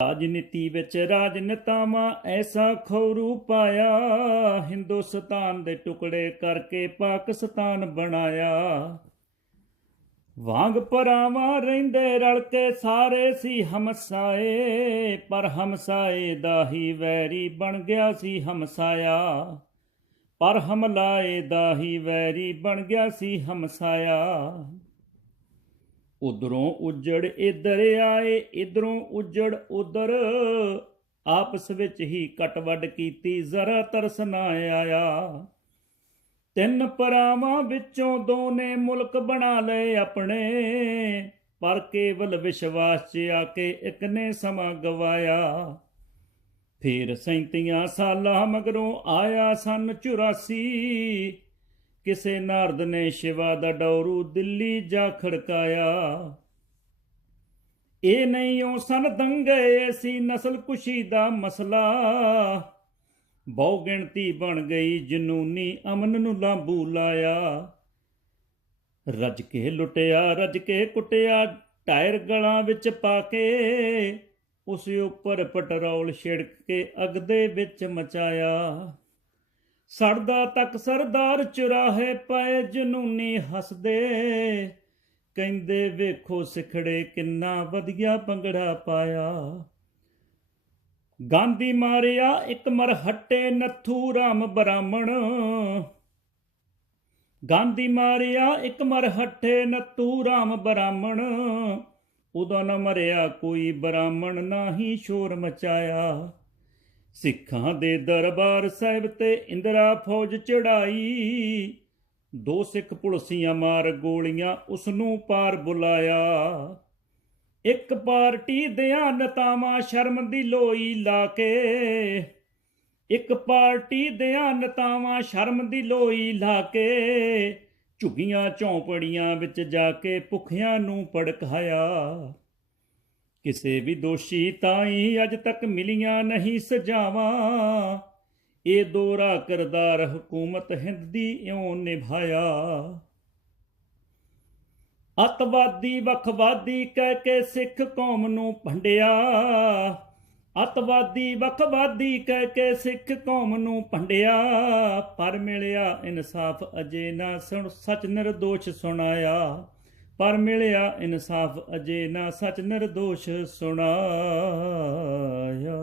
ਰਾਜਨੀਤੀ ਵਿੱਚ ਰਾਜਨੇਤਾਵਾਂ ਐਸਾ ਖੌਰੂ ਪਾਇਆ, ਹਿੰਦੁਸਤਾਨ ਦੇ ਟੁਕੜੇ ਕਰਕੇ ਪਾਕਿਸਤਾਨ ਬਣਾਇਆ। ਵਾਂਗ ਪਰਾਵਾਂ ਰਹਿੰਦੇ ਰਲ ਕੇ ਸਾਰੇ ਸੀ ਹਮਸਾਏ, ਪਰ ਹਮਸਾਏ ਦਾ ਹੀ ਵੈਰੀ ਬਣ ਗਿਆ ਸੀ ਹਮਸਾਇਆ। ਪਰ ਹਮਲਾਏ ਦਾ ਹੀ ਵੈਰੀ ਬਣ ਗਿਆ ਸੀ ਹਮਸਾਇਆ। ਉਧਰੋਂ ਉਜੜ ਇੱਧਰ ਆਏ, ਇਧਰੋਂ ਉਜੜ ਉਧਰ। ਆਪਸ ਵਿੱਚ ਹੀ ਕਟਵੱਡ ਕੀਤੀ, ਜ਼ਰਾ ਤਰਸ ਨਾ ਆਇਆ। ਤਿੰਨ ਪਰਾਵਾਂ ਵਿੱਚੋਂ ਦੋਨੇ ਮੁਲਕ ਬਣਾ ਲਏ ਆਪਣੇ। ਪਰ ਕੇਵਲ ਵਿਸ਼ਵਾਸ 'ਚ ਆ ਕੇ ਇੱਕ ਨੇ ਸਮਾਂ ਗਵਾਇਆ। ਫਿਰ 37 ਸਾਲਾਂ ਮਗਰੋਂ ਆਇਆ ਸਨ 84 ਕਿਸੇ ਨਾਰਦ ਨੇ ਸ਼ਿਵਾ ਦਾ ਡੌਰੂ ਦਿੱਲੀ ਜਾ ਖੜਕਾਇਆ। ਇਹ ਨਹੀਂ ਉਹ ਸਨ ਦੰਗੇ ਸੀ ਨਸਲ ਕੁਸ਼ੀ ਦਾ ਮਸਲਾ। ਬਹੁ ਗਿਣਤੀ ਬਣ ਗਈ, ਜਨੂਨੀ ਅਮਨ ਨੂੰ ਲਾਂਬੂ ਲਾਇਆ। ਰੱਜ ਕੇ ਲੁੱਟਿਆ, ਰੱਜ ਕੇ ਕੁੱਟਿਆ, ਟਾਇਰ ਗਲਾਂ ਵਿੱਚ ਪਾ ਕੇ, ਉਸ ਉੱਪਰ ਪਟਰੋਲ ਛਿੜਕ ਕੇ ਅਗ ਦੇ ਵਿੱਚ ਮਚਾਇਆ। ਸੜਦਾ ਤੱਕ ਸਰਦਾਰ ਚੁਰਾਹੇ ਪਏ, ਜਨੂਨੀ ਹੱਸਦੇ। ਕਹਿੰਦੇ, ਵੇਖੋ ਸਿਖੜੇ, ਕਿੰਨਾ ਵਧੀਆ ਭੰਗੜਾ ਪਾਇਆ। ਗਾਂਧੀ ਮਾਰਿਆ ਇੱਕ ਮਰਹੱਟੇ ਨੱਥੂ ਰਾਮ ਬ੍ਰਾਹਮਣ। ਗਾਂਧੀ ਮਾਰਿਆ ਇੱਕ ਮਰਹੱਟੇ ਨੱਥੂ ਰਾਮ ਬ੍ਰਾਹਮਣ। ਉਦੋਂ ਨਾ ਮਰਿਆ ਕੋਈ ਬ੍ਰਾਹਮਣ, ਨਾ ਹੀ ਸ਼ੋਰ ਮਚਾਇਆ। ਸਿੱਖਾਂ ਦੇ ਦਰਬਾਰ ਸਾਹਿਬ ਤੇ ਇੰਦਰਾ ਫੌਜ ਚੜਾਈ ਦੋ ਸਿੱਖ ਪੁਲਸੀਆਂ ਮਾਰ ਗੋਲੀਆਂ ਉਸ ਨੂੰ ਪਾਰ ਬੁਲਾਇਆ। ਇੱਕ ਪਾਰਟੀ ਦਿਆਂ ਨਤਾਵਾਂ ਸ਼ਰਮ ਦੀ ਲੋਈ ਲਾ ਕੇ। ਇੱਕ ਪਾਰਟੀ ਦਿਆਂ ਨਤਾਵਾਂ ਸ਼ਰਮ ਦੀ ਲੋਈ ਲਾ ਕੇ। ਝੁੱਗੀਆਂ ਝੌਂਪੜੀਆਂ ਵਿੱਚ ਜਾ ਕੇ ਭੁੱਖਿਆਂ ਨੂੰ ਪੜਕਾਇਆ ਕਿਸੇ ਵੀ ਦੋਸ਼ੀ ਤਾਈਂ ਅੱਜ ਤੱਕ ਮਿਲੀਆਂ ਨਹੀਂ ਸਜ਼ਾਵਾਂ। ਇਹ ਦੋਰਾ ਕਰਦਾਰ ਹਕੂਮਤ ਹਿੰਦ ਦੀ ਇਉਂ ਨਿਭਾਇਆ। ਅਤਵਾਦੀ ਵਖਵਾਦੀ ਕਹਿ ਕੇ ਸਿੱਖ ਕੌਮ ਨੂੰ ਭੰਡਿਆ। ਅਤਵਾਦੀ ਵਖਵਾਦੀ ਕਹਿ ਕੇ ਸਿੱਖ ਕੌਮ ਨੂੰ ਭੰਡਿਆ। ਪਰ ਮਿਲਿਆ ਇਨਸਾਫ ਅਜੇ ਨਾ ਸੁਣ, ਸੱਚ ਨਿਰਦੋਸ਼ ਸੁਣਾਇਆ। ਪਰ ਮਿਲਿਆ ਇਨਸਾਫ ਅਜੇ ਨਾ ਸੱਚ ਨਿਰਦੋਸ਼ ਸੁਣਾਇਆ।